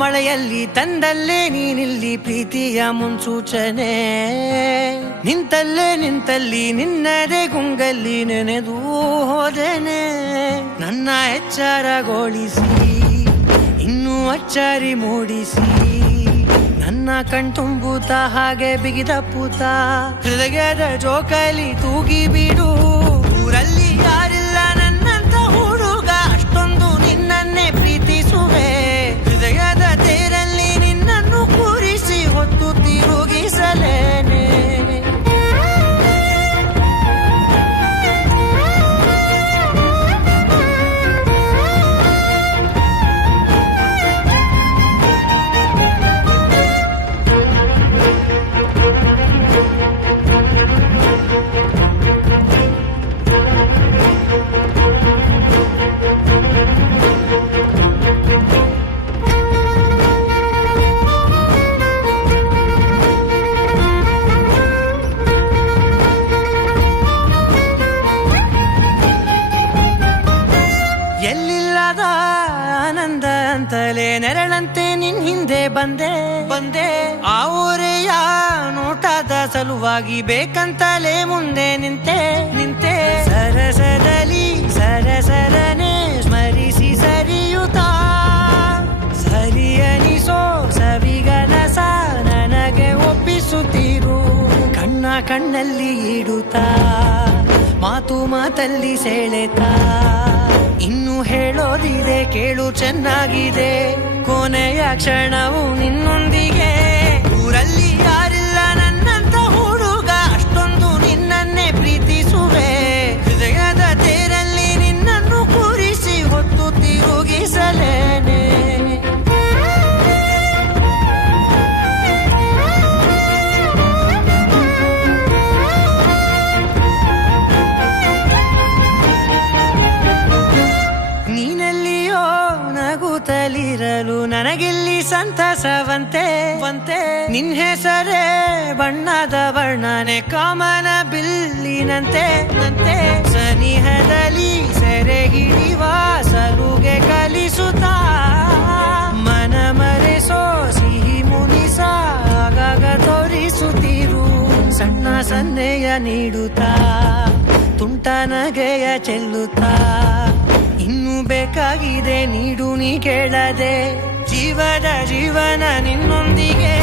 ಮಳೆಯಲ್ಲಿ ತಂದಲ್ಲೇ ನೀನಿಲ್ಲಿ ಪ್ರೀತಿಯ ಮುನ್ಸೂಚನೆ, ನಿಂತಲ್ಲಿ ನಿನ್ನದೇ ಗುಂಗಲ್ಲಿ ನೆನೆದು ಹೋದೆನೆ. ನನ್ನ ಎಚ್ಚರಗೊಳಿಸಿ ಇನ್ನೂ ಅಚ್ಚರಿ ಮೂಡಿಸಿ, ನನ್ನ ಕಣ್ತುಂಬುತ್ತ ಹಾಗೆ ಬಿಗಿದ ಪೂತ ಹೃದಯದ ಜೋಕಾಲಿ ತೂಗಿ ಬಿಡು. ಊರಲ್ಲಿ ಯಾರಿಲ್ಲ ನನ್ನಂತ ಹುಡುಗ, ಅಷ್ಟೊಂದು ನಿನ್ನನ್ನೇ ಪ್ರೀತಿಸುವೆ. ಹೃದಯದ ತೇರಲ್ಲಿ ನಿನ್ನನ್ನು ಕೂರಿಸಿ ಹೊತ್ತು ತಿರುಗಿಸಲೇನೆ. ಎಲ್ಲಿಲ್ಲದ ಆನಂದ ಅಂತಲೇ ನೆರಳಂತೆ ನಿನ್ ಹಿಂದೆ ಬಂದೆ. ಆ ಊರೆಯ ನೋಟದ ಸಲುವಾಗಿ ಬೇಕಂತಲೇ ಮುಂದೆ ನಿಂತೆ. ಸರಸದಲ್ಲಿ ಸರಸರನೆ ಸ್ಮರಿಸಿ ಸರಿಯುತ್ತಾ, ಸರಿಯನಿಸೋ ಸವಿಗನಸ ನನಗೆ ಒಪ್ಪಿಸುತ್ತೀರು. ಕಣ್ಣಲ್ಲಿ ಇಡುತ್ತಾ, ಮಾತಲ್ಲಿ ಸೆಳೆತಾ, ಇನ್ನು ಹೇಳೋದಿದೆ ಕೇಳು ಚೆನ್ನಾಗಿದೆ. ಕೊನೆಯ ಕ್ಷಣವು ನಿನ್ನೊಂದಿಗೆ. ಊರಲ್ಲಿ ಯಾರಿಲ್ಲ ನನ್ನಂತ ಹುಡುಗ, ಅಷ್ಟೊಂದು ನಿನ್ನನ್ನೇ ಪ್ರೀತಿಸುವೆ. ಹೃದಯದ ತೇರಲ್ಲಿ ನಿನ್ನನ್ನು ಕೂರಿಸಿ ಹೊತ್ತು ತಿರುಗಿಸಲೇನೆ. ನೀನೆಲ್ಲಿಯೋ ನಗುತ್ತಲಿರಲು ನನಗಿಲ್ಲಿ ಸಂತಸವಂತೆ. ನಿನ್ ಹೆಸರೇ ಬಣ್ಣದ ವರ್ಣನೆ ಕಾಮನ ಬಿಲ್ಲಿನಂತೆ. ಸನಿಹದಲ್ಲಿ ಸೆರೆ ಹಿಡಿಯುವ ಸಲುಗೆ ಕಲಿಸುತ್ತಾ, ಮನ ಮರೆಸೋ ಸಿಹಿ ಮುನಿಸ ಆಗಾಗ ತೋರಿಸುತ್ತಿರು. ಸಣ್ಣ ಸನ್ನೆಯ ನೀಡುತ್ತಾ, ತುಂಟ ನಗೆಯ ಚೆಲ್ಲುತ್ತಾ, ಇನ್ನು ಬೇಕಾಗಿದೆ ನೀಡು ನೀ ಕೇಳದೆ. ಜೀವನ ನಿನ್ನೊಂದಿಗೆ.